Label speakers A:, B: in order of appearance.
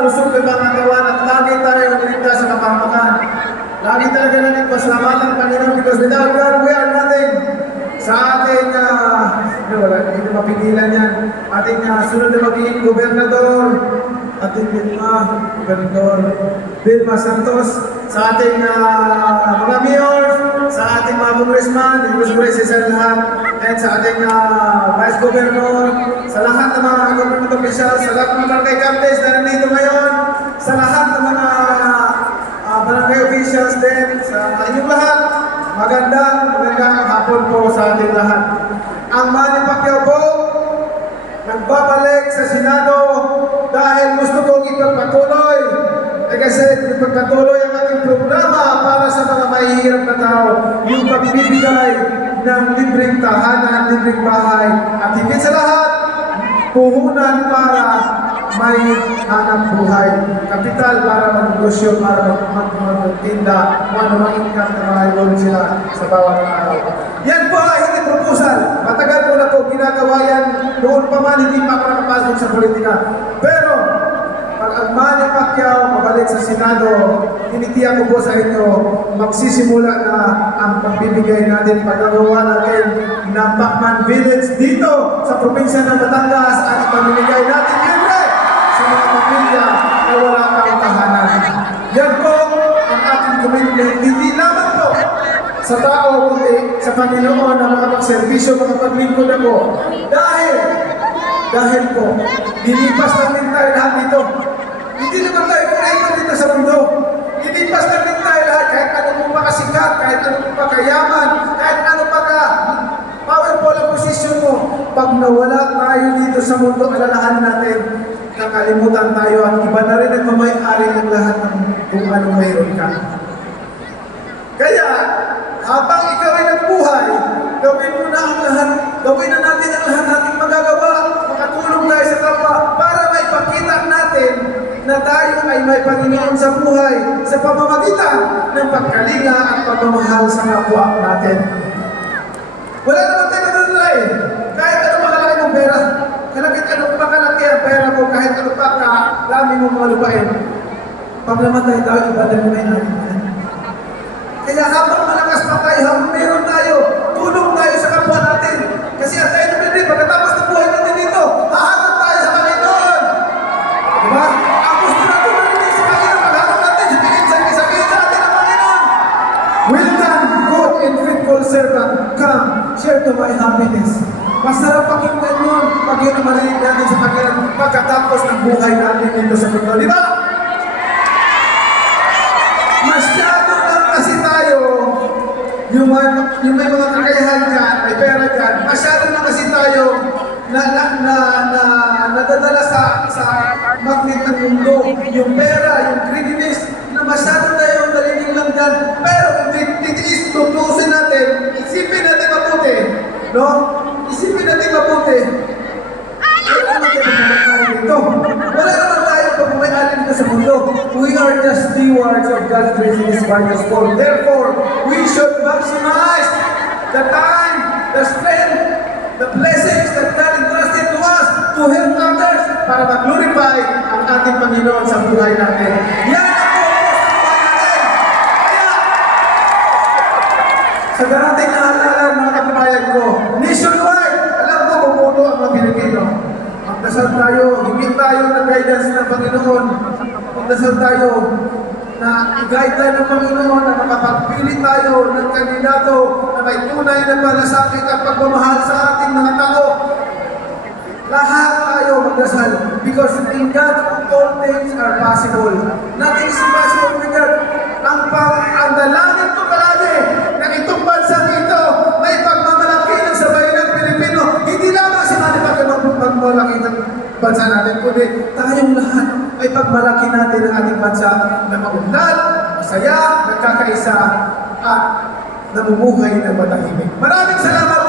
A: busog ng mga kawan at lagi tayo nagligtas sa kapahamakan. Lagi talaga natin pasalamat ang Panginoon because without God, we are nothing. Sa ating, uh, hindi, wala, hindi mapigilan yan, ating uh, sunod na magiging gobernador, ating Vilma, gobernador Vilma Santos, sa ating uh, mga mayor, sa ating mga congressman, congressman sa lahat, and sa ating uh, vice governor, sa lahat ng mga government officials, sa lahat ng mga barangay captains na nandito ngayon, sa lahat ng mga uh, barangay officials din, sa inyong lahat, magandang, magandang hapon po sa ating lahat. Ang Manny Pacquiao po, nagbabalik sa Senado dahil gusto kong ipagpatuloy. Eh kasi ipagpatuloy pagbibigay ng libreng tahanan, libreng bahay, at higit sa lahat, puhunan para may hanap buhay. Kapital para magnegosyo, para mag- mag- magtinda, kung ano mang income sila sa bawat araw. Yan po ay hindi proposal. Matagal ko na po ginagawa yan. Noon pa man hindi pa nakapasok sa politika. Pero, pag ang Manny Pacquiao mabalik sa Senado, tinitiyak ko po sa inyo, magsisimula na ang pagbibigay natin, paggagawa natin ng Pacman Village dito sa probinsya ng Batangas at ipamimigay natin libre sa mga pamilya na wala kang tahanan. Yan po ang ating commitment, hindi lamang po sa tao, kundi sa Panginoon na makapagservisyo, makapaglingkod ako. Dahil, dahil po, nilipas din tayo lahat dito. Hindi naman tayo forever dito sa mundo. Nilipas kahit ano kahit ano pa powerful ang posisyon mo. Pag nawala tayo dito sa mundo, alalahan natin, nakalimutan tayo at iba na rin ang mamay-ari ng lahat ng kung ano mayroon ka. Kaya, habang ay may Panginoon sa buhay sa pamamagitan ng pagkalinga at pagmamahal sa kapwa natin. Wala naman tayo nalala eh. Kahit ano makalaki mong pera, kalakit ano pa kalaki ang pera mo, kahit ano pa kalami mo mga lupain. Pag namatay tayo, iba na may natin. Kaya habang malakas pa tayo, meron tayo, tulong tayo sa kapwa natin. Kasi at tayo naman din, pagkatapos and faithful servant. Come, share to my happiness. Masarap pakinggan yun pag yun ang marinig natin sa Panginoon pagkatapos ng buhay natin dito sa mundo. Di ba? Masyado lang kasi tayo, yung, mga- yung may mga kakayahan dyan, may pera dyan, masyado lang kasi tayo na, na, na, na nadadala sa, sa magnet ng mundo, yung pera, yung greediness, na masyado tayo nalinig lang dyan. Pero kung titiis, tutusin natin, isipin natin mabuti, no? Isipin natin mabuti, ay, ano tayo pagmamayari dito? Wala naman tayo dito sa mundo. We are just stewards of God's grace in His righteous form. Therefore, we should maximize the time, the strength, the blessings that God entrusted to us to help others para mag-glorify ang ating Panginoon sa buhay natin. Yan Magdasal tayo, higit tayo ng guidance ng Panginoon. Magdasal tayo na i-guide tayo ng Panginoon na makapagpili tayo ng kandidato na may tunay na palasakit at pagmamahal sa ating mga tao. Lahat tayo magdasal because in God all things are possible. Nothing is impossible with God. Ang, pang, bansa natin, kundi tayong lahat ay pagmalaki natin ang ating bansa na maunlad, masaya, nagkakaisa, at namumuhay na matahimik. Maraming salamat